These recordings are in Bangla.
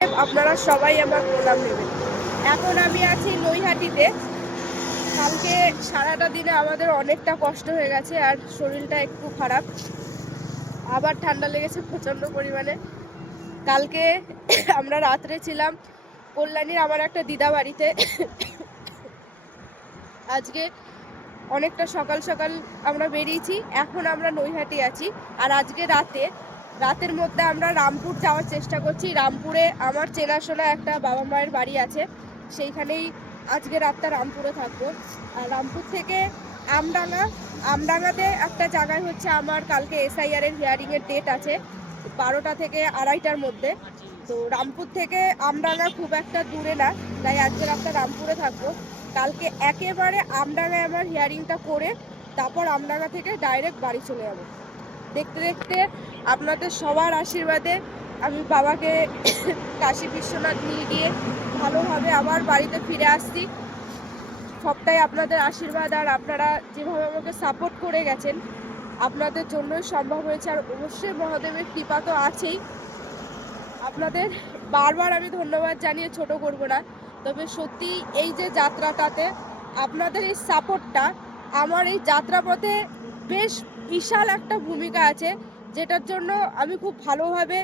আপনারা সবাই আমার প্রণাম নেবেন। এখন আমি আছি নৈহাটিতে। কালকে সারাটা দিনে আমাদের অনেকটা কষ্ট হয়ে গেছে আর শরীরটা একটু খারাপ। আবার ঠান্ডা লেগেছে প্রচণ্ড পরিমাণে। কালকে আমরা রাত্রে ছিলাম কল্যাণীর আমার একটা দিদা বাড়িতে। আজকে অনেকটা সকাল সকাল আমরা বেরিয়েছি। এখন আমরা নৈহাটি আছি। আর আজকে রাতের মধ্যে আমরা রামপুর যাওয়ার চেষ্টা করছি। রামপুরে আমার চেনাশোনা একটা বাবা মায়ের বাড়ি আছে, সেইখানেই আজকে রাতটা রামপুরে থাকবো। আর রামপুর থেকে আমডাঙ্গাতে একটা জায়গায় হচ্ছে আমার কালকে SIR এর হিয়ারিংয়ের ডেট আছে 12টা থেকে 2:30টার মধ্যে। তো রামপুর থেকে আমডাঙ্গা খুব একটা দূরে না, তাই আজকে রাতটা রামপুরে থাকবো। কালকে একেবারে আমডাঙ্গায় আমার হিয়ারিংটা করে তারপর আমডাঙ্গা থেকে ডাইরেক্ট বাড়ি চলে যাবো। দেখতে দেখতে আপনাদের সবার আশীর্বাদে আমি বাবাকে কাশী বিশ্বনাথ নিয়ে গিয়ে ভালোভাবে আবার বাড়িতে ফিরে আসছি। সবটাই আপনাদের আশীর্বাদ আর আপনারা যেভাবে আমাকে সাপোর্ট করে গেছেন, আপনাদের জন্যই সম্ভব হয়েছে। আর অবশ্যই মহাদেবের কৃপা তো আছেই। আপনাদের বারবার আমি ধন্যবাদ জানিয়ে ছোট করব না, তবে সত্যি এই যে যাত্রাটাতে আপনাদের এই সাপোর্টটা আমার এই যাত্রাপথে বেশ বিশাল একটা ভূমিকা আছে, যেটার জন্য আমি খুব ভালোভাবে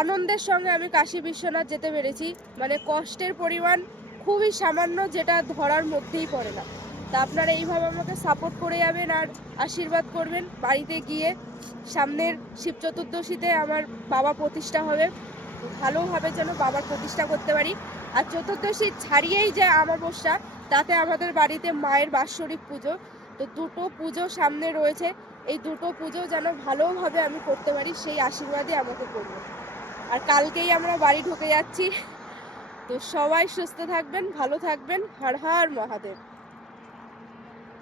আনন্দের সঙ্গে আমি কাশী বিশ্বনাথ যেতে পেরেছি। মানে কষ্টের পরিমাণ খুবই সামান্য, যেটা ধরার মধ্যেই পড়ে না। তা আপনারা এইভাবে আমাকে সাপোর্ট করে যাবেন আর আশীর্বাদ করবেন। বাড়িতে গিয়ে সামনের শিব চতুর্দশীতে আমার বাবা প্রতিষ্ঠা হবে, ভালোভাবে যেন বাবার প্রতিষ্ঠা করতে পারি। আর চতুর্দশী ছাড়িয়েই যে অমাবস্যা, তাতে আমাদের বাড়িতে মায়ের বাৎসরিক পুজো। তো দুটো পুজো সামনে রয়েছে, এই দুটো পুজো যেন ভালোভাবে আমি করতে পারি, সেই আশীর্বাদই আমাকে করবো। আর কালকেই আমরা বাড়ি ঢুকে যাচ্ছি। তো সবাই সুস্থ থাকবেন, ভালো থাকবেন। হর হর মহাদেব।